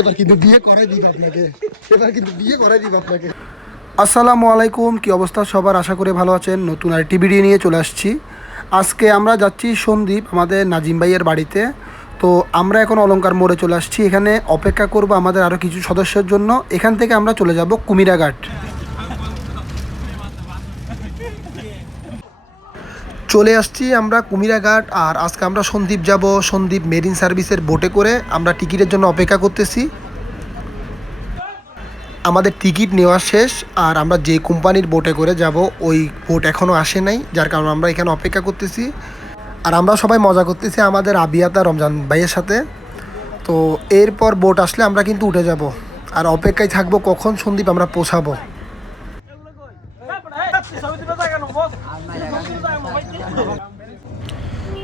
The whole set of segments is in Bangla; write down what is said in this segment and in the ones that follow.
এবার কিন্তু বিয়ে করাই আপনাকে। এবার কিন্তু বিয়ে করাই আপনাকে। আসসালামু আলাইকুম, কি অবস্থা সবার? আশা করে ভালো আছেন। নতুন আর ভিডিও নিয়ে চলে আসছি। আজকে আমরা যাচ্ছি সন্দীপ, আমাদের নাজিম ভাইয়ের বাড়িতে। তো আমরা এখন অলংকার মোড়ে চলে আসছি। এখানে অপেক্ষা করব আমাদের আরও কিছু সদস্যের জন্য। এখান থেকে আমরা চলে যাব কুমিরাঘাট। চলে আসছি আমরা কুমিরাঘাট, আর আজকে আমরা সন্দীপ যাব, সন্দীপ মেরিন সার্ভিসের বোটে করে। আমরা টিকিটের জন্য অপেক্ষা করতেছি। আমাদের টিকিট নেওয়া শেষ, আর আমরা যে কোম্পানির বোটে করে যাব, ওই বোট এখনও আসে নাই, যার কারণে আমরা এখানে অপেক্ষা করতেছি। আর আমরা সবাই মজা করতেছি আমাদের আবিয়াতা রমজান ভাইয়ের সাথে। তো এরপর বোট আসলে আমরা কিন্তু উঠে যাব, আর অপেক্ষায় থাকব কখন সন্দীপ আমরা পৌঁছাবো।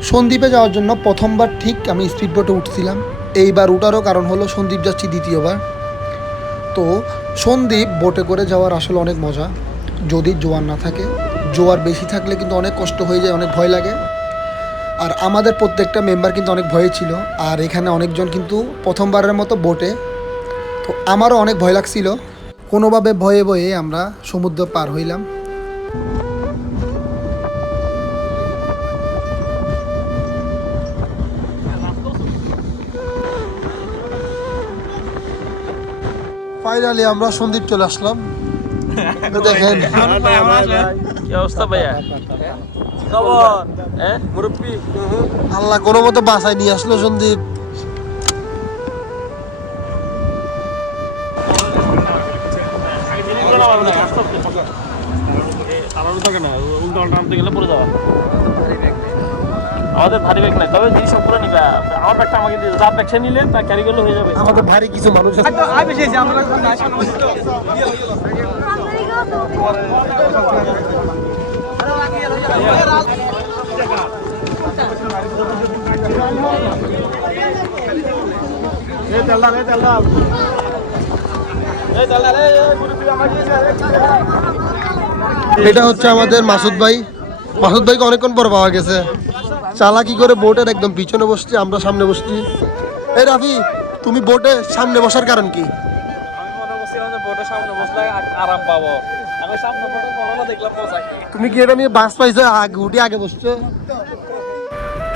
সন্দীপে যাওয়ার জন্য প্রথমবার ঠিক আমি স্পিড বোটে উঠছিলাম। এইবার উঠারও কারণ হলো সন্দীপ যাচ্ছি দ্বিতীয়বার। তো সন্দীপ বোটে করে যাওয়ার আসলে অনেক মজা। যদি জোয়ার না থাকে, জোয়ার বেশি থাকলে কিন্তু অনেক কষ্ট হয়ে যায়, অনেক ভয় লাগে। আর আমাদের প্রত্যেকটা মেম্বার কিন্তু অনেক ভয়ে ছিল। আর এখানে অনেকজন কিন্তু প্রথমবারের মতো বোটে তো আমারও অনেক ভয় লাগছিল। কোনোভাবে ভয়ে ভয়ে আমরা সমুদ্র পার হইলাম। ফাইনালি আমরা সন্দীপ চলে আসলাম। দেখেন। কি অবস্থা ভাইয়া? খবর? হ্যাঁ? মুরব্বী। আল্লাহ কোনো মতো বাসায় নিয়ে আসলো সন্দীপ। আমাদের ভারী ব্যাগ নাই। তবে জিনিস পুরো নিবা। আমার ব্যাগটা আমাকে দিয়ে যা ব্যাগ নিলে তা ক্যারি করলে হয়ে যাবে। আমাদের ভারী কিছু মানুষ আছে। এটা হচ্ছে আমাদের মাসুদ ভাই। মাসুদ ভাইকে অনেকক্ষণ পর পাওয়া গেছে। চালাকি করে বোটের একদম পিছনে বসছি আমরা সামনে বসছি। এই রাফি তুমি বোটে সামনে বসার কারণ কি? আমি মনে করছিলাম যে বোটের সামনে বসলে আরাম পাবো। আমি সামনে বোটে করোনা দেখলাম পৌঁছাই তুমি কি এটা নিয়ে বাস পাইছো? আগে উঠে আগে বসছো।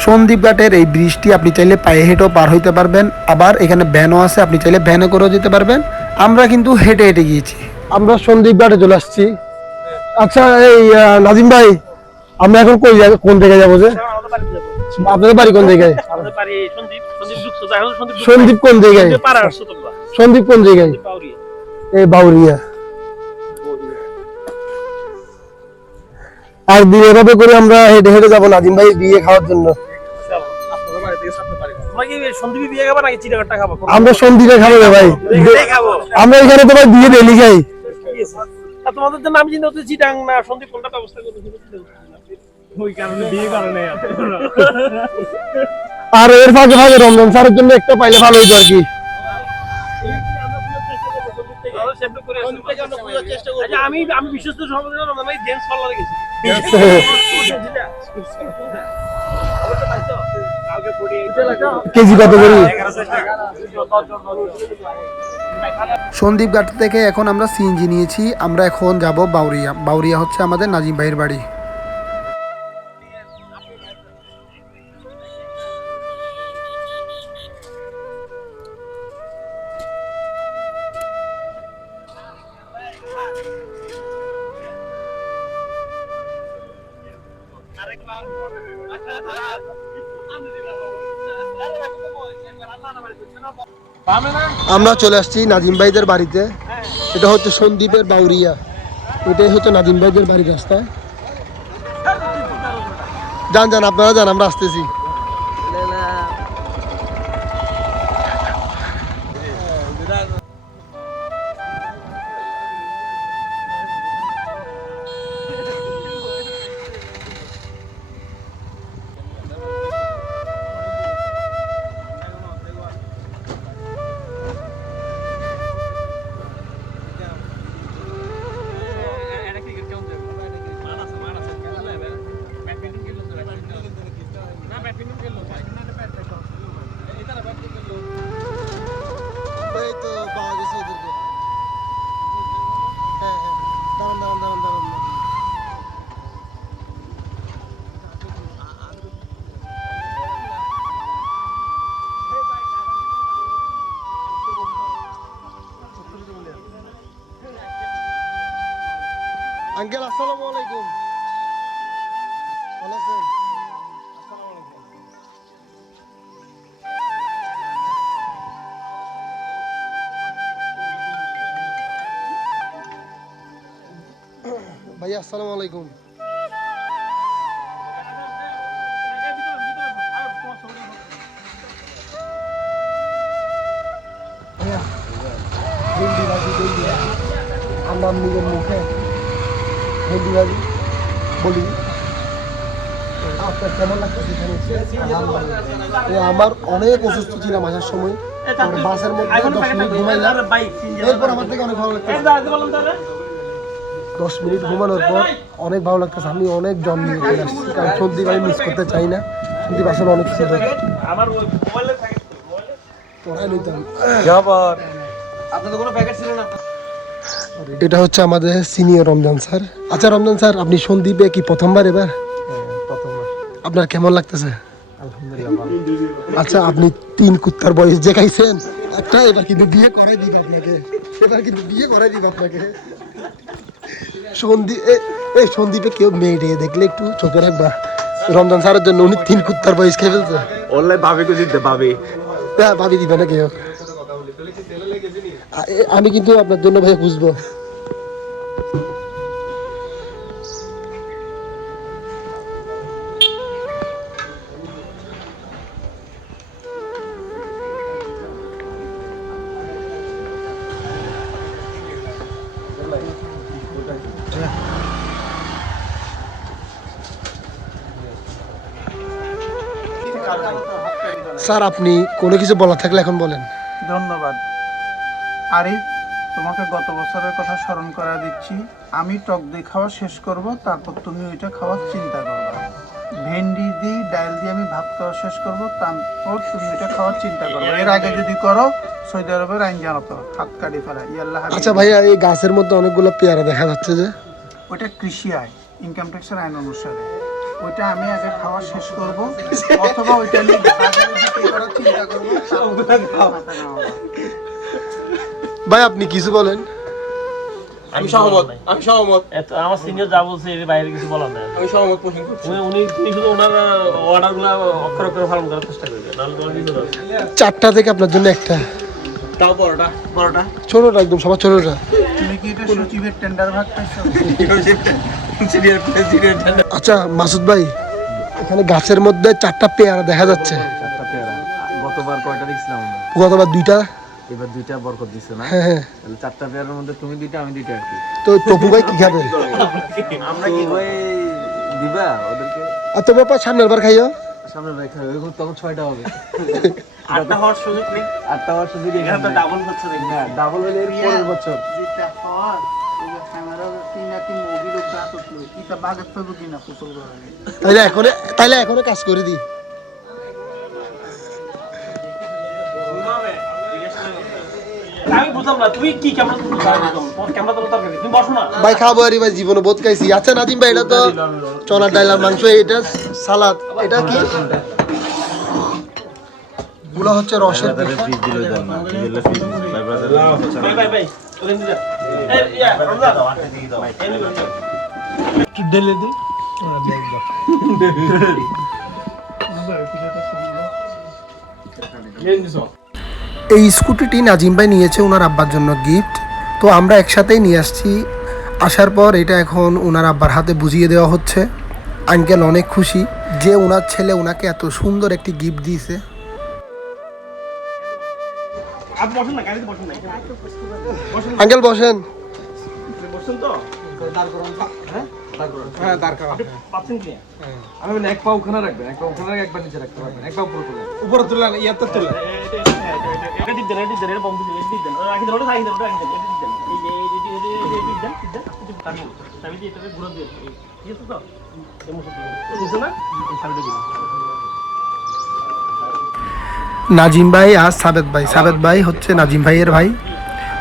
সন্দীপ ঘাটের এই ব্রিজটি আপনি চাইলে পায়ে হেঁটেও পার হইতে পারবেন। আবার এখানে ভ্যানও আছে আপনি চাইলে ভ্যানে করেও যেতে পারবেন। আমরা কিন্তু হেঁটে হেঁটে গিয়েছি। আমরা সন্দীপ ঘাটে চলে আসছি। আচ্ছা এই নাজিম ভাই আমরা এখন কই যাব কোন দিকে যাব যে? আপনাদের বাড়ি কোন জায়গায় সন্দীপ কোন জায়গায় সন্দীপ কোন জায়গায় এই বাউরিয়া। আর দিন এভাবে করে আমরা হেঁটে হেঁটে যাব নাজিম ভাই বিয়ে খাওয়ার জন্য। আমরা সন্দীপে খাব ভাই। আমরা এখানে তোমার বিয়ে ডেলি খাই। তোমাদের জন্য আমি চিন্তা চিটাং না সন্দীপ কোনটা ব্যবস্থা করতে ওই কারণে বিয়ে কারণে আর এর ফাঁকে ফাঁকে রমজান স্যারের জন্য একটা পাইলে ভালো হইতো আর কি। আচ্ছা, আমি আমি বিশ্বস্ত সমাজের আমি জেমস পার্লারে গেছি। কেজি কত করি? সন্দীপ ঘাট থেকে এখন আমরা সিএনজি নিয়েছি আমরা এখন যাব বাউরিয়া। বাউরিয়া হচ্ছে আমাদের নাজিম ভাইয়ের বাড়ি। আমরা চলে আসছি নাজিম ভাইদের বাড়িতে। এটা হচ্ছে সন্দীপের বাউরিয়া। এটাই হচ্ছে নাজিম ভাইদের বাড়ির রাস্তা। যান যান, আপনারা যান, আমরা আসতেছি। আঙ্কেল আসসালামু আলাইকুম ভালো আছেন ভাইয়া আসসালামু আলাইকুম ভাইয়া ভেন্ডি ভাজি ভেন্ডি আমার নিজের মুখে বলি। আপনার কেমন লাগতেছে আমার অনেক অসুস্থ ছিলাম আসার সময়। বাসের মধ্যে দশ মিনিট ঘুমাইলাম। এরপর আমার থেকে অনেক ভালো লাগতেছে। দশ মিনিট ঘুমানোর পর অনেক ভালো লাগতেছে। আমি অনেক জন্ম নিয়ে চলে আসছি কারণ সন্দীপ আমি মিস করতে চাই না। সন্দীপ আসলে অনেক ছিল আমার ওই মোবাইলে থাকে। মোবাইলে পড়াই নিতাম আপনাদের কোনো প্যাকেট ছিল না? এটা হচ্ছে আমাদের সিনিয়র রমজান স্যার। আচ্ছা রমজান স্যার আপনি সন্দীপে কি প্রথমবার এবার? আপনার কেমন লাগতেছে? আচ্ছা আপনি তিন কুত্তার বয়স যে খাইছেন একটা এবার কিন্তু বিয়ে করে দিব আপনাকে। এবার কিন্তু বিয়ে করে দিব আপনাকে। সন্দীপ এই সন্দীপে কেউ মেয়ে দেখলে একটু চোখে রাখবা। রমজান স্যারের জন্য উনি তিন কুত্তার বয়স খেয়ে ফেলছে। অনলাইন ভাবে কো জিততে ভাবি। হ্যাঁ ভাবি দিবে না কেউ। আমি কিন্তু আপনার জন্য ভাই বুঝব স্যার আপনি কোনো কিছু বলার থাকলে এখন বলেন। ধন্যবাদ। আরিফ তোমাকে গত বছরের কথা স্মরণ করা দিচ্ছি। আমি টক দই খাওয়া শেষ করব তারপর তুমি ওইটা খাওয়ার চিন্তা করবে। ভেন্ডি দিয়ে ডাল দিয়ে আমি ভাত খাওয়া শেষ করব তারপর তুমি ওইটা খাওয়ার চিন্তা করবে। এর আগে যদি করো সৌদি আরবের আইন জানো তো হাত কাটি ফেলা ইয়াল্লাহ। আচ্ছা ভাইয়া এই গাছের মধ্যে অনেকগুলো পেয়ারা দেখা যাচ্ছে যে? ওইটা কৃষি আয় ইনকাম ট্যাক্সের আইন অনুসারে। ওইটা আমি আগে খাওয়া শেষ করব অথবা ওইটা নিয়ে বাজারে বিক্রি করার চিন্তা করব। ভাই আপনি কিছু বলেন। আমি সহমত আমি সহমত। এত আমার সিনিয়র যা বলছে এর বাইরে কিছু বলার নাই। আমি সহমত পোষণ করছি। উনি উনি শুধু ওনার অর্ডারগুলো অক্ষর অক্ষর পালন করার চেষ্টা করবে নাহলে তোমার কিছু চারটা থেকে আপনার জন্য একটা। তাও বড়টা বড়টা ছোটটা একদম সবার ছোটটা। তুমি কি এটা সচিবের টেন্ডার ভাগ পাইছো আচ্ছা মাসুদ ভাই এখানে গাছের মধ্যে চারটা পেয়ারা দেখা যাচ্ছে। চারটা পেয়ারা। গতবার কয়টা দেখছিলাম গতবার দুইটা। এবার দুইটা বরকত দিচ্ছে না? হ্যাঁ হ্যাঁ। তাহলে চারটা পেয়ারের মধ্যে তুমি দুইটা আমি দুইটা আর কি। তো টপু ভাই কি খাবে? আমরা কি ভাই দিবা ওদেরকে? আর তো বাবা সামনের বার খাইও। সামনে রেখা ওইরকম তখন ছয়টা হবে। আটটা হওয়ার সুযোগ নেই। আটটা বছর যদি এখানে তো ডাবল হচ্ছে দেখি না ডাবল হলে এর পরের বছর। যেটা তাইলে এখন তাইলে এখনও কাজ করে দিই ভাই খাব আরে ভাই জীবনে বোধ খাইছি আচ্ছা নাদিম ভাই এটা তো চনার ডাইল আর মাংস এটা সালাদ এটা কি গুলো হচ্ছে রসের দিদা এই স্কুটিটি নাজিম ভাই নিয়েছে ওনার আব্বার জন্য গিফট। তো আমরা একসাথেই নিয়ে আসছি। আসার পর এটা এখন ওনার আব্বার হাতে বুঝিয়ে দেওয়া হচ্ছে। আঙ্কেল অনেক খুশি যে ওনার ছেলে ওনাকে এত সুন্দর একটি গিফট দিয়েছে। আঙ্কেল বসেন। বসুন তো। হ্যাঁ দরকার পাচ্ছেন কি আমি এক পা ওখানে রাখবেন এক পা ওখানে রাখবেন একবার নিচে রাখতে পারবেন এক পা উপরে তুলবেন উপরে তুললেন ইয়াতে তুললেন এটা দিন এটা দিন এটা বন্ধ দিন এটা দিন রাখি দেন ওটা রাখি দেন ওটা রাখি দেন এটা দিন এই যে এই যে এই এই যে দেন দিন দেন তামি তামি দিয়ে এটা ঘুরে দিয়ে ঠিক আছে তো এই মুসুর দিন না এই সামনে দিন নাজিম ভাই আর সাবেদ ভাই সাবেদ ভাই হচ্ছে নাজিম ভাইয়ের ভাই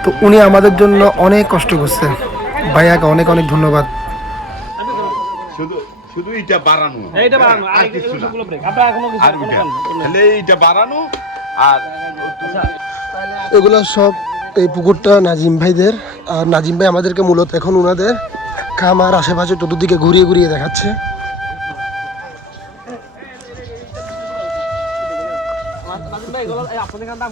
তো উনি আমাদের জন্য অনেক কষ্ট করছে ভাইয়াকে অনেক অনেক ধন্যবাদ শুধু শুধু এটা বাড়ানো। এইটা বাড়ানো। আর কিছু না। আপনারা কিছু তাহলে এইটা বাড়ানো আর এগুলো সব এই পুকুরটা নাজিম ভাইদের। আর নাজিম ভাই আমাদেরকে মূলত এখন ওনাদের খামার আশেপাশে চতুর্দিকে ঘুরিয়ে ঘুরিয়ে দেখাচ্ছে। আপনাদের এখানে দাম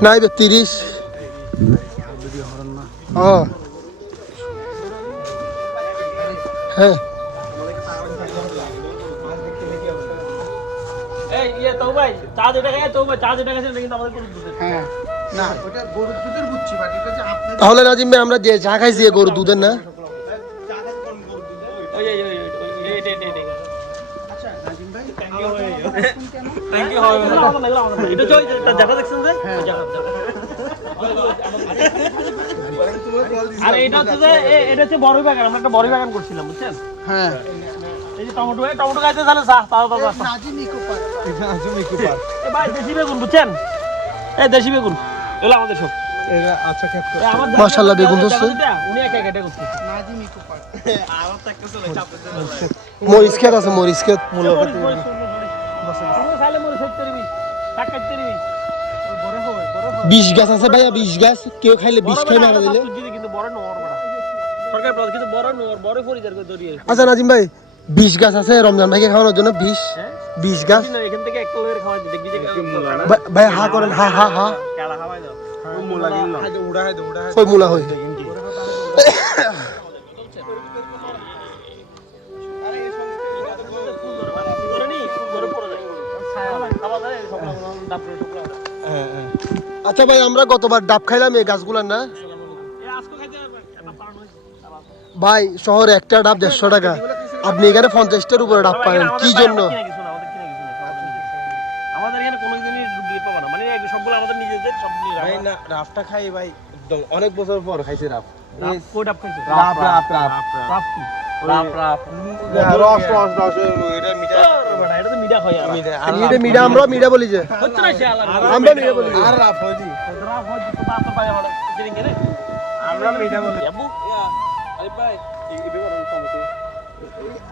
কীরকম না এবার তিরিশ। ও। হ্যাঁ। ইয়ে হ্যাঁ। তাহলে নাজিম ভাই আমরা যে চা খাইছি গরু দুধের না? থ্যাংক ইউ হয় এটা জয় জায়গা দেখছেন যে? আর এটা হচ্ছে যে এটা হচ্ছে বড়ই বাগান আমরা একটা বড়ই বাগান করছিলাম বুঝছেন? হ্যাঁ। এই যে টমেটো এই টমেটো গাইতে তাহলে চা তাও তাও চা। Nazim eco park. এ ভাই দেশি বেগুন বুঝছেন? এই দেশি বেগুন। এগুলো আমাদের সব। আচ্ছা খেত মাশাআল্লাহ, বেগুন ধরছে। মরিচ ক্ষেত আছে মরিচ ক্ষেত মূলো বিষ গাছ আছে ভাইয়া বিষ গাছ। কেউ খাইলে বিষ খাই মারা দিলে। আচ্ছা নাজিম ভাই বিষ গাছ আছে রমজান ভাইকে খাওয়ানোর জন্য বিষ হ্যাঁ? বিষ গাছ। ভাই- ভাই হা করেন হা হা হা। কেলা খাওয়াই দাও কই মূলা হই আচ্ছা ভাই আমরা গতবার ডাব খাইলাম এই গাছগুলার না? ভাই শহরে একটা ডাব দেড়শো টাকা। আপনি এখানে পঞ্চাশটার উপরে ডাব পাবেন কি জন্য? আমাদের এখানে কোনো জিনিস ডুবিয়ে পাবো না মানে সবগুলো আমাদের নিজেদের সব ভাই না রাফটা খাই ভাই একদম অনেক বছর পর খাইছি রাফ রাফ আর মিডে মিডা আমরা মিডা বলি যে। হচ্ছে না শালা আমরা মিডা বলি আর রাফ রাফ তো বাপ তো পায় গেলে আমরা মিঠা বলি। আবু আরে ভাই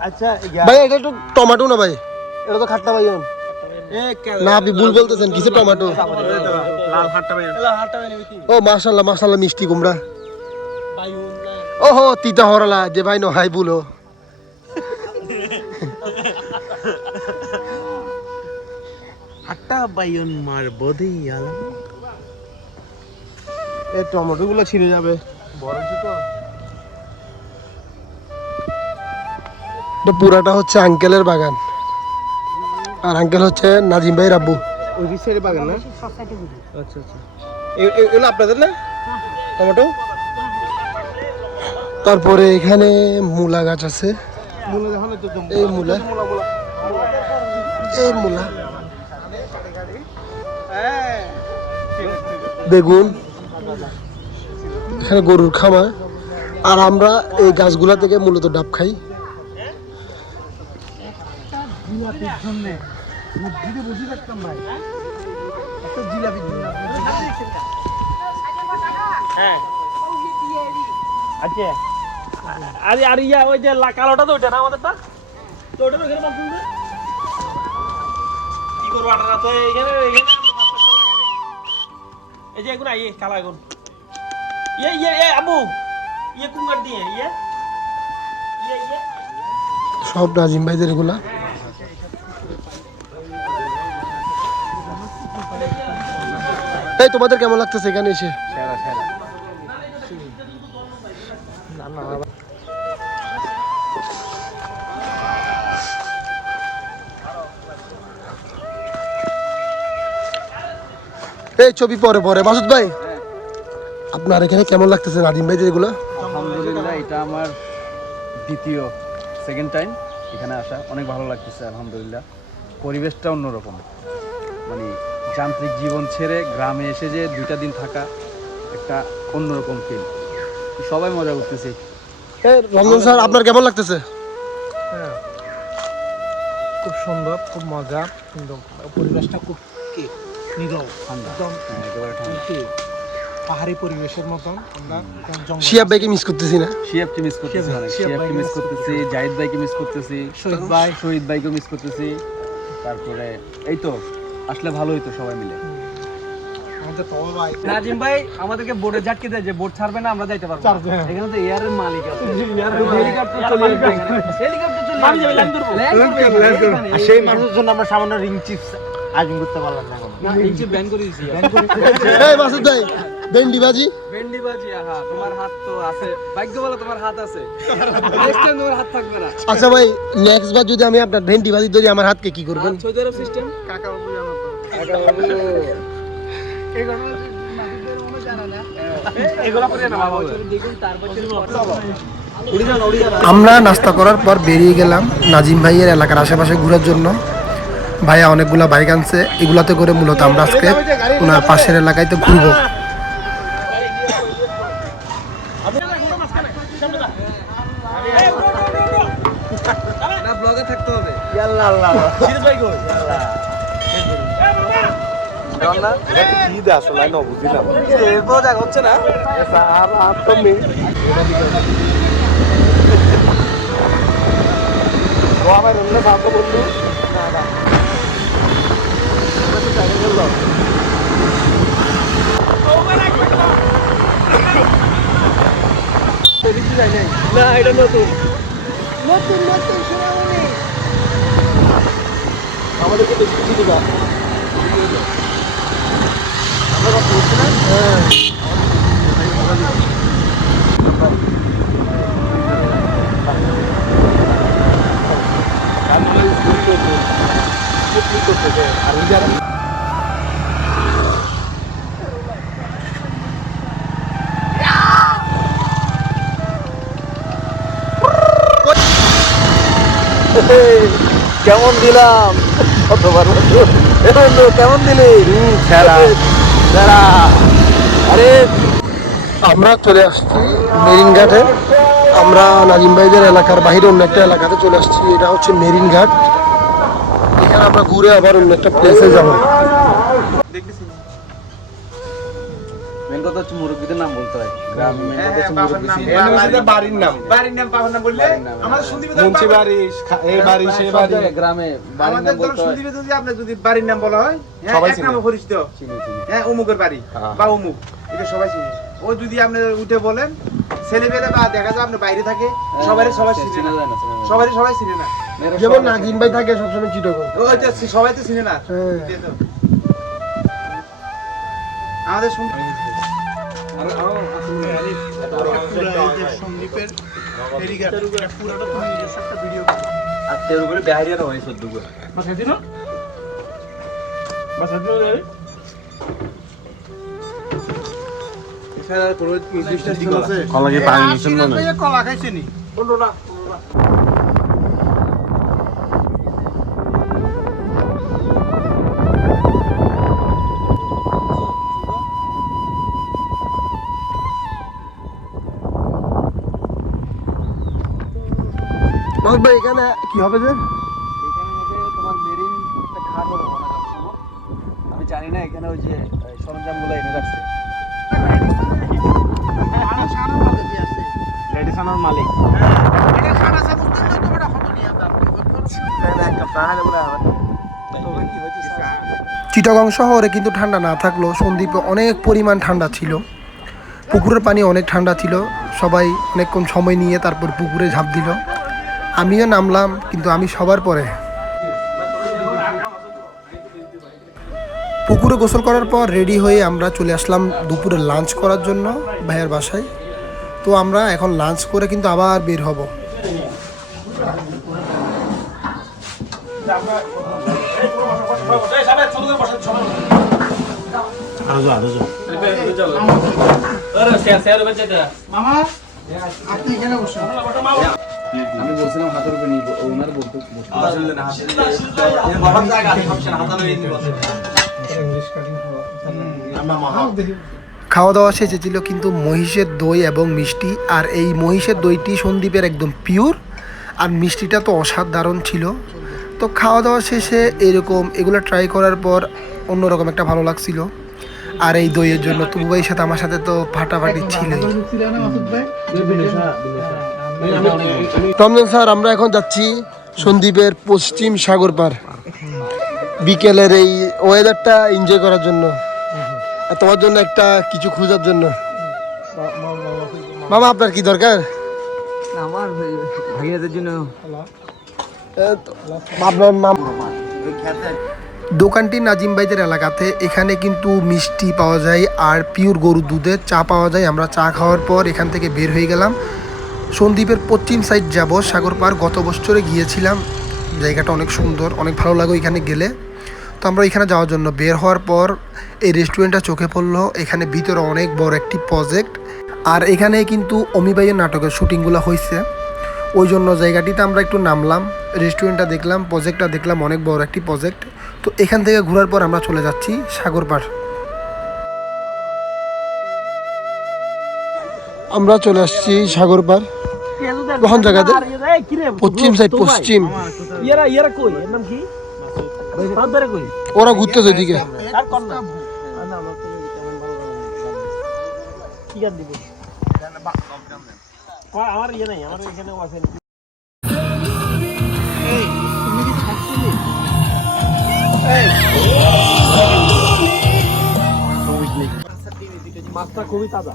আচ্ছা ভাই এটা তো টমেটো না ভাই? এটা তো খাট্টা ভাই না আপনি ভুল বলতেছেন কিছু টমেটো? লাল হাটটা ভাই। লাল হাটটা ভাই নিবি ও মাশাল্লাহ মাশাল্লাহ মিষ্টি কুমড়া। ওহো তিতা হরলা যে ভাই নহাই ভুল। হাটটা বাইয়ন মার বদি আলাম এই টমেটো গুলো ছিঁড়ে যাবে। বড় তো। এটা পুরাটা হচ্ছে আঙ্কেলের বাগান। আর আঙ্কেল হচ্ছে নাজিম ভাই রাব্বু। ওই সাইডে বাগান না? আচ্ছা আচ্ছা। এ- এ- এগুলো আপনাদের না? টমেটো? তারপরে এখানে মূলা গাছ আছে। তো এই মূলা। এই মূলা। বেগুন এখানে গরুর খামার। আর আমরা এই গাছগুলা থেকে মূলত ডাব খাই। হ্যাঁ আরে, আর ইয়া, ওই যে কালোটা তো ওইটা না আমাদেরটা? তো ওটা এখানে এখানে। এই যে ইয়ে কালা এগুন। ইয়ে ইয়ে ইয়ে আবু ইয়ে কুঙ্গার দিয়ে ইয়ে ইয়ে ইয়ে সব নাজিম ভাইদের এগুলা। এই তোমাদের কেমন লাগতেছে এখানে এসে? এই ছবি পরে পরে। মাসুদ ভাই আপনার এখানে কেমন লাগতেছে নাদিম ভাইদের এগুলা আলহামদুলিল্লাহ এটা আমার দ্বিতীয় সেকেন্ড টাইম এখানে আসা। অনেক ভালো লাগতেছে আলহামদুলিল্লাহ। পরিবেশটা অন্যরকম। মানে যান্ত্রিক জীবন ছেড়ে গ্রামে এসে যে দুইটা দিন থাকা একটা অন্যরকম ফিল সবাই মজা করতেছে। এই রমজান স্যার আপনার কেমন লাগতেছে? খুব সুন্দর খুব মজা। কিন্তু পরিবেশটা খুব নীরব একদম একেবারে ঠান্ডা। কি পাহাড়ি পরিবেশের মতন। আমরা একদম জঙ্গল শিয়াব ভাইকে মিস করতেছি না? শিয়াবকে মিস করতেছি শিয়াবকে মিস করতেছি। জাহিদ ভাইকে মিস করতেছি শহীদ ভাই। শহীদ ভাইকে মিস করতেছি। তারপরে এই তো আসলে ভালো হইতো সবাই মিলে। নাজিম ভাই আমাদেরকে বোর্ডে ঝাটকে দেয় যে বোর্ড ছাড়বে না আমরা যাইতে পারব এখানে তো এয়ারের মালিক আছে। হেলিকপ্টার চলে আসবে হেলিকপ্টার চলে আমি যাব, land করব। ল্যান্ড করবে। আর সেই মানুষের জন্য আমরা সামান্য রিং চিপস আয়োজন করতে পারলাম না এখন। না ইঞ্চি ব্যান করে দিছি। এই মাসুদ ভাই ভেন্ডি বাজি ভেন্ডি বাজি আহা তোমার হাত তো আছে। ভাগ্য বলো তোমার হাত আছে। নেক্সট টাইম তোমার হাত থাকবে না। আচ্ছা ভাই নেক্সট বার যদি আমি আপনার ভেন্ডি বাজি ধরি আমার হাতকে কি করবেন? সৌদি আরব সিস্টেম কাকা বাবু জানো তো কাকা বাবু। যান। আমরা নাস্তা করার পর বেরিয়ে গেলাম নাজিম ভাইয়ের এলাকার আশেপাশে ঘোরার জন্য। ভাইয়া অনেকগুলা বাইক আনছে এগুলাতে করে মূলত আমরা আজকে ওনার পাশের এলাকায় তো ঘুরবো। না ব্লগে থাকতে হবে সিরিজ ভাই কই ঈদ আসলে না বুঝলাম এরপর দেখা হচ্ছে না আর আর তো মেয়ে ও আমার কাউকে বলল না এটা নতুন আমাদেরকে বেশি কেমন দিলাম? কতবার বন্ধু কেমন দিলি? আরে আমরা চলে আসছি মেরিন ঘাটে আমরা নাজিম ভাইদের এলাকার বাইরে অন্য একটা এলাকাতে চলে আসছি। এটা হচ্ছে মেরিন ঘাট এখানে আমরা ঘুরে আবার অন্য একটা প্লেসে যাব। কথা হচ্ছে মুরব্বীদের নাম বলতে হয়। গ্রামে হ্যাঁ, কথা হচ্ছে মুরব্বী বাড়ির নাম বাড়ির নাম পাবো না বললে আমাদের হ্যাঁ। শুনতে বাড়ি এই বাড়ি সেই বাড়ি। গ্রামে বাড়ির নাম বলতে হয়। যদি আপনার যদি বাড়ির নাম বলা হয় হ্যাঁ, সবাই চিনে। নামে পরিচিত। হ্যাঁ অমুকের বাড়ি হ্যাঁ। বা অমুক এটা সবাই চিনে। ও যদি আপনি উঠে বলেন ছেলেবেলে বা দেখা যায় আপনি বাইরে থাকে সবাই সবাই চিনে না। না। সবাই সবাই চিনে না। যেমন সবাই- নাজিম ভাই থাকে সবসময় চিটগো ও সবাই তো চিনে না। হ্যাঁ। আমাদের মনে হয়। সন্দীপের পুরোটা তুমি নিজস্ব একটা ভিডিও আত্মীয়র উপরে বেহারিয়ার হয় সদ্য করে। বাস খাইছি না। খাইছি মাসুদ এখানে কি হবে যে? এখানে তোমার মেরিন একটা খাট হবে আমি জানি না এখানে ওই যে সরঞ্জামগুলো এনে রাখছে। লেডিসানোর মালিক। চিটাগং শহরে কিন্তু ঠান্ডা না থাকলেও সন্দ্বীপে অনেক পরিমাণ ঠান্ডা ছিল। পুকুরের পানি অনেক ঠান্ডা ছিল। সবাই অনেকক্ষণ সময় নিয়ে তারপর পুকুরে ঝাঁপ দিল। আমিও নামলাম, কিন্তু আমি সবার পরে। পুকুরে গোসল করার পর রেডি হয়ে আমরা চলে আসলাম দুপুরে লাঞ্চ করার জন্য ভাইয়ের বাসায়। তো আমরা এখন লাঞ্চ করে কিন্তু আবার বের হব। মামা, আপনি এখানে বসুন। আমি বলছিলাম হাতের উপরে নিয়ে ওনার বলতে খাওয়া দাওয়া শেষে ছিল কিন্তু মহিষের দই এবং মিষ্টি আর এই মহিষের দইটি সন্দীপের একদম পিওর আর মিষ্টিটা তো অসাধারণ ছিল। তো খাওয়া দাওয়া শেষে এরকম এগুলো ট্রাই করার পর অন্যরকম একটা ভালো লাগছিল। আর এই দইয়ের জন্য তুবু ভাইয়ের সাথে আমার সাথে তো ফাটাফাটি ছিলই। রমজান স্যার আমরা এখন যাচ্ছি সন্দ্বীপের পশ্চিম সাগর পার। বিকেলের এই ওয়েদারটা এনজয় করার জন্য। আর তোমার জন্য একটা কিছু খোঁজার জন্য। মামা আপনার কি দরকার? আমার ভাগিনাদের জন্য। আপনার নাম? দোকানটি নাজিম ভাইদের এলাকাতে। এখানে কিন্তু মিষ্টি পাওয়া যায় আর পিওর গরুর দুধের চা পাওয়া যায়। আমরা চা খাওয়ার পর এখান থেকে বের হয়ে গেলাম। সন্দ্বীপের পশ্চিম সাইড যাব। সাগর পার গত বছরে গিয়েছিলাম। জায়গাটা অনেক সুন্দর, অনেক ভালো লাগে এখানে গেলে। তো আমরা এখানে যাওয়ার জন্য বের হওয়ার পর এই রেস্টুরেন্টটা চোখে পড়ল। এখানে ভিতরে অনেক বড় একটি প্রজেক্ট আর এখানে কিন্তু অমিবাইয়ের নাটকের শুটিংগুলো হয়েছে ওই জন্য জায়গাটিতে আমরা একটু নামলাম। রেস্টুরেন্টটা দেখলাম প্রজেক্টটা দেখলাম, অনেক বড় একটি প্রজেক্ট তো এখান থেকে ঘোরার পর আমরা চলে যাচ্ছি সাগর আমরা চলে আসছি সাগর পার কোন জায়গাতে? পশ্চিম সাইড পশ্চিম। ওরা ঘুরতেছে এদিকে। আর কোন নাম কি গান দিব কয়, আমার নাই আমার এখানে ওয়াইফাই মাছটা খুবই তাজা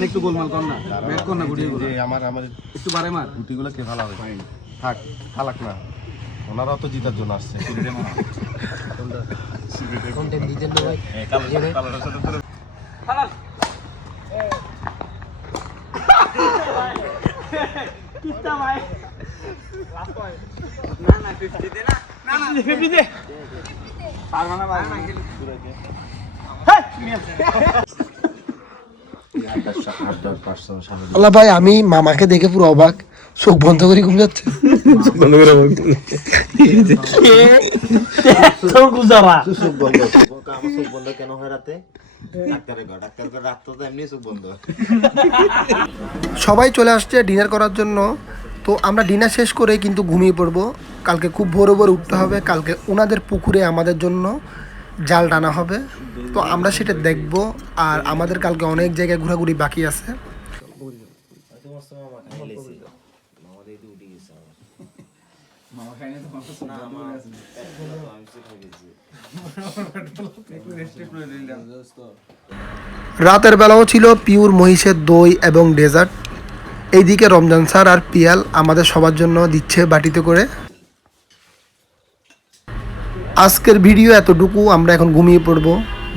এখানে একটু গোলমাল কর না। ব্যাক কর না গুড়িয়ে আমার আমার একটু বারে মার। রুটিগুলো কে ভালো হবে? থাক খালাক না। ওনারাও তো জিতার জন্য আসছে। আল্লাহ ভাই, আমি মামাকে দেখে পুরো অবাক। চোখ বন্ধ করে ঘুম যাচ্ছে। সবাই চলে আসছে ডিনার করার জন্য। তো আমরা ডিনার শেষ করে কিন্তু ঘুমিয়ে পড়ব। কালকে খুব ভোরে ভোরে উঠতে হবে। কালকে ওনাদের পুকুরে আমাদের জন্য জাল টানা হবে। তো আমরা সেটা দেখব, আর আমাদের কালকে অনেক জায়গায় ঘোরাঘুরি বাকি আছে। রাতের বেলাও ছিল পিওর মহিষের দই এবং ডেজার্ট। এইদিকে রমজান স্যার আর পিয়াল আমাদের সবার জন্য দিচ্ছে বাটিতে করে। আজকের ভিডিও এতটুকু, আমরা এখন ঘুমিয়ে পড়ব।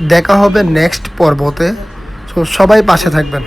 দেখা হবে নেক্সট পর্বতে। সো সবাই পাশে থাকবেন।